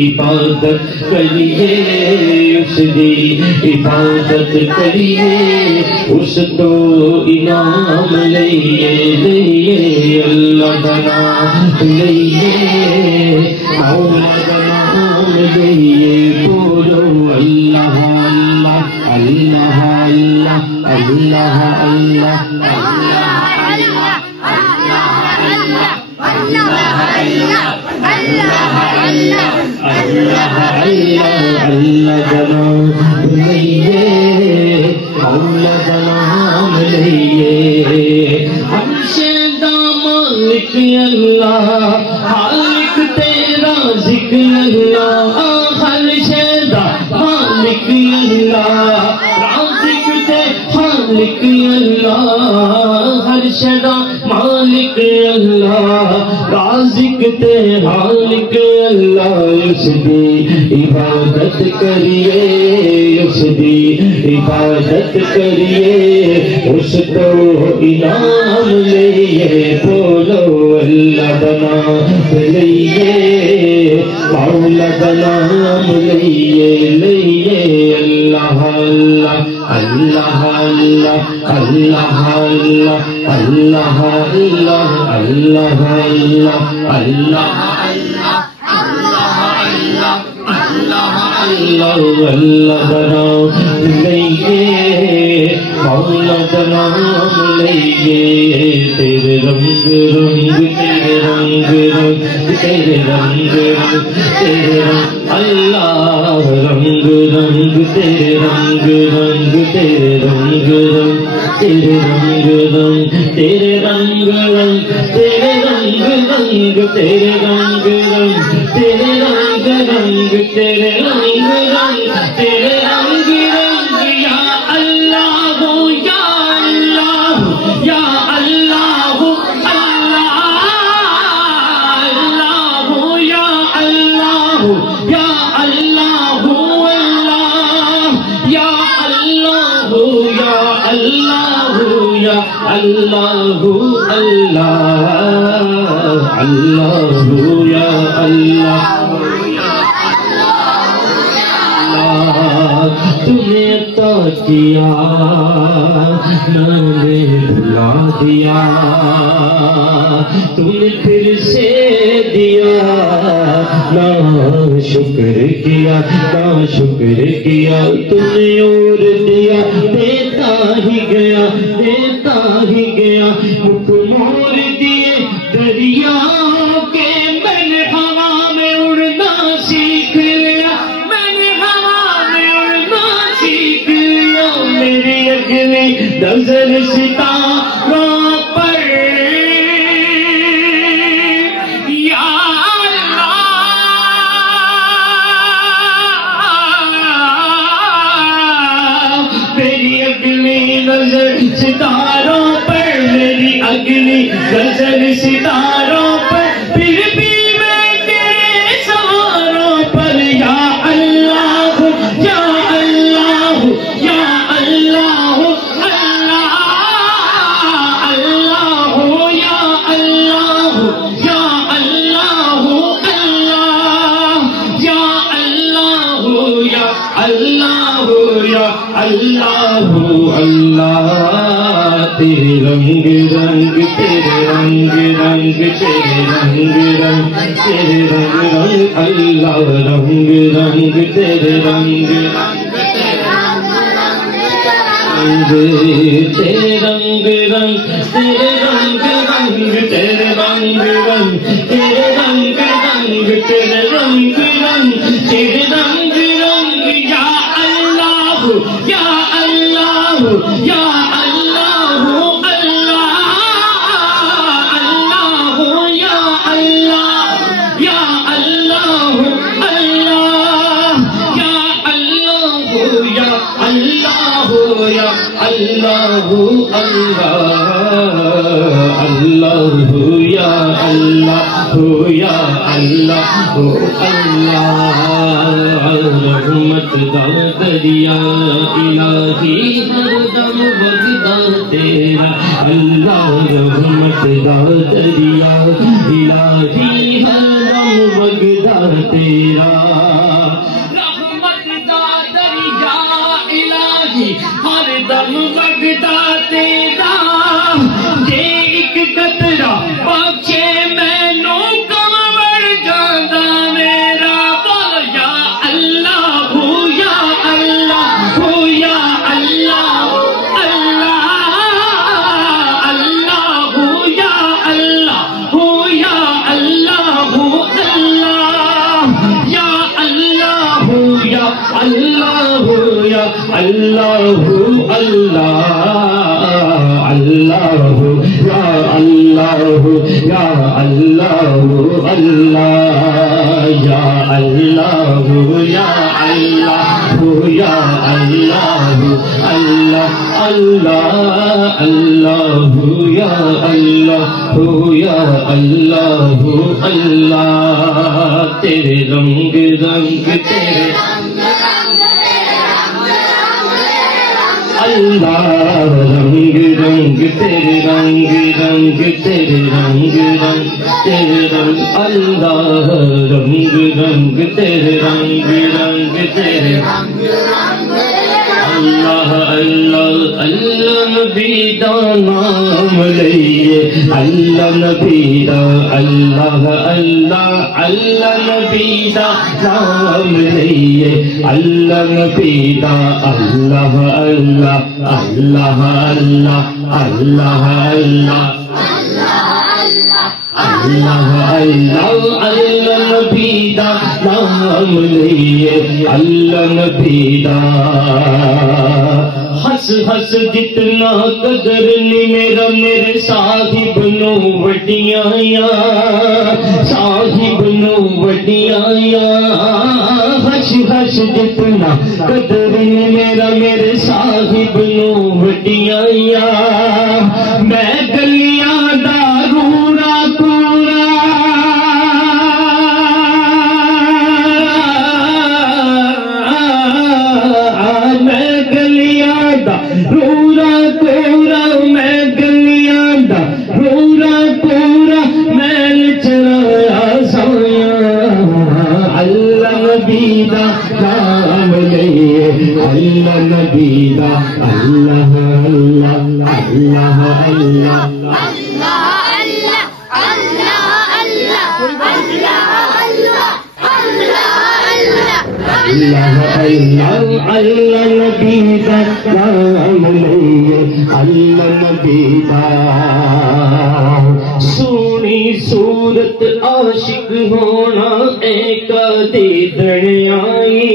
عبادت کریے اس دی عبادت کریے اس تو انعام لئیے لئیے اللہ کا نام لئیے مولا کا نام لئیے بولو اللہ اللہ اللہ اللہ اللہ اللہ جناب لئیے مولا جناب لئیے ہم شیدہ مالک اللہ خالق تیرا ذکر اللہ ہر شیدہ مالک اللہ رازق تے خالق اللہ ہر شیدہ مالک اللہ رازق تے خالق اللہ اس دی عبادت کریے اس دی عبادت کریے اس تو انعام لئیے بولو اللہ کا نام لئیے مولا کا نام لئیے لئیے اللہ اللہ اللہ اللہ اللہ اللہ اللہ اللہ اللہ اللہ نام لئیے مولا کا نام لئیے تیرے رنگ رنگ تیرے رنگ رنگ تیرے رنگ رنگ تیرے رنگ اللہ رنگ رنگ تیرے رنگ رنگ تیرے رنگ رنگ تیرے رنگ رنگ تیرے رنگ رنگ تیرے رنگ رنگ تیرے رنگ رنگ تیرے رنگ رنگ تیرے رنگ رنگ تیرے رنگ رنگ یا اللہ یا اللہ یا اللہ اللہ یا اللہ یا اللہ یا اللہ یا اللہ یا اللہ اللہ یا اللہ تمہیں عطا کیا میں نے بھلا دیا تم نے پھر سے دیا نا شکر کیا نا شکر کیا تم نے اور دیا دیتا ہی گیا مکھ مور دیے دریا کے میں نے ہوا میں اڑنا سیکھ لیا میری اگلی نظر ستاروں پر یا اللہ میری اگلی نظر ستاروں پر میری اگلی نظر ستاروں پر پھر بھی میں تیرے سہاروں پر یا اللہ یا اللہ یا اللہ اللہ یا اللہ یا اللہ یا اللہ یا اللہ یا اللہ اللہ تیرے رنگ رنگ تیرے رنگ رنگ تیرے رنگ رنگ تیرے رنگ رنگ اللہ رنگ رنگ تیرے رنگ تیرے رنگ رنگ تیرے رنگ رنگ تیرے رنگ رنگ تیرے رنگ رنگ تیرے رنگ رنگ تیرے رنگ رنگ اللہ اللہ اللہ یا اللہ یا اللہ اللہ رحمت دا دریا الہی ہر دم بغدا تیرا اللہ رحمت دا دریا الہی ہر دم بغدا تیرا رحمت دا دریا الہی ہر دم بغدا تیرا جے ایک قطرہ بخشے مینوں کمر جاندا میرا بول یا اللہ یا اللہ یا اللہ اللہ یا اللہ یا اللہ یا اللہ یا اللہ یا اللہ اللہ یا اللہ یا اللہ اللہ یا اللہ یا اللہ یا اللہ اللہ اللہ اللہ یا اللہ یا اللہ اللہ تیرے رنگ رنگ تیرے اللہ رنگ رنگ تیرے رنگ رنگ تیرے رنگ رنگ تیرے رنگ اللہ رنگ رنگ تیرے رنگ رنگ تیرے اللہ اللہ اللہ نبی دا نام لئیے اللہ نبی دا اللہ اللہ اللہ نبی دا نام لئیے اللہ نبی دا اللہ اللہ اللہ اللہ اللہ اللہ اللہ اللہ اللہ نبی دا نام لئیے اللہ نبی دا ہس ہس جتنا قدر نہیں میرا میرے صاحب نو وڈیاں یا صاحب نو وڈیاں یا ہس ہس جتنا قدر نہیں میرا میرے صاحب نو وڈیاں یا میں گلیاں دا روڑا کوڑا میں گلیاں دا روڑا کوڑا میں گلیاں دا روڑا کوڑا میں چرایا سویا اللہ نبی دا نام لئیے اللہ نبی دا اللہ اللہ اللہ اللہ اللہ اللہ اللہ نبی دا نام لئیے اللہ نبی دا سونی صورت عاشق ہونا ایک دیدن آئی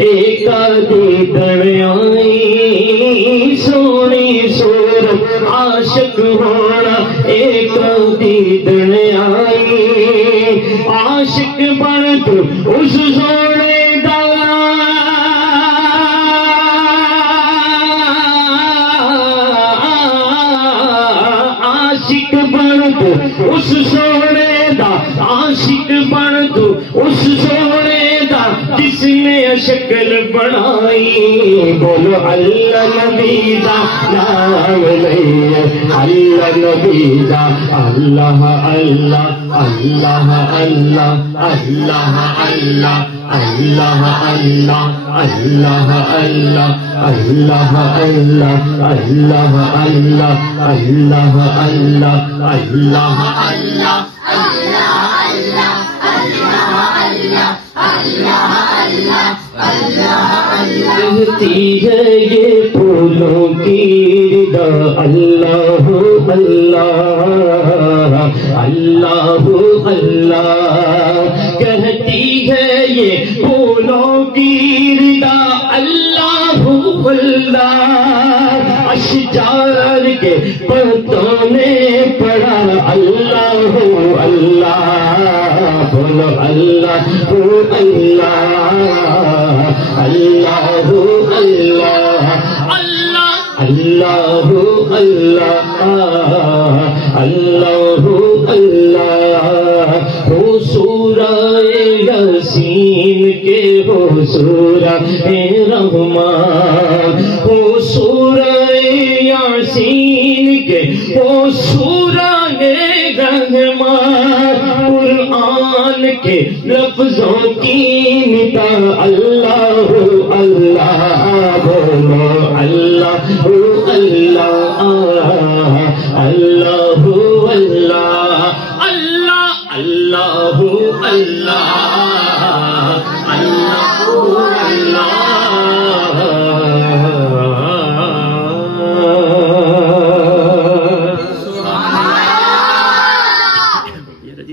ایک دیدن آئی سونی صورت عاشق ہونا ایک دیدن آئی عاشق بن تو اس سونے دا عاشق بن تو اس سونے دا عاشق بن تو اس سونے دا جس نے شکل بنائی بولو اللہ نبی دا نام لئیے اللہ نبی دا اللہ اللہ اللہ اللہ اللہ اللہ اللہ اللہ اللہ اللہ اللہ اللہ اللہ اللہ اللہ اللہ اللہ کہتی ہے یہ پھولوں کی ردا اللہ اللہ اللہ اللہ کہتی ہے یہ پھولوں کی ردا اللہ اللہ اشجار کے پتوں نے پڑھا اللہ اللہ بولو اللہ اللہ اللہ اللہ اللہ اللہ اللہ اللہ اللہ ہو سورہ یاسین کے ہو سورہ رحمان ہو سورہ یاسین کے ہو سورہ رحمان قرآن کے لفظوں کی ندا اللہ اللہ بولو اللہ اللہ اللہ اللہ اللہ اللہ اللہ اللہ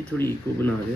تھوڑی کو بنا دے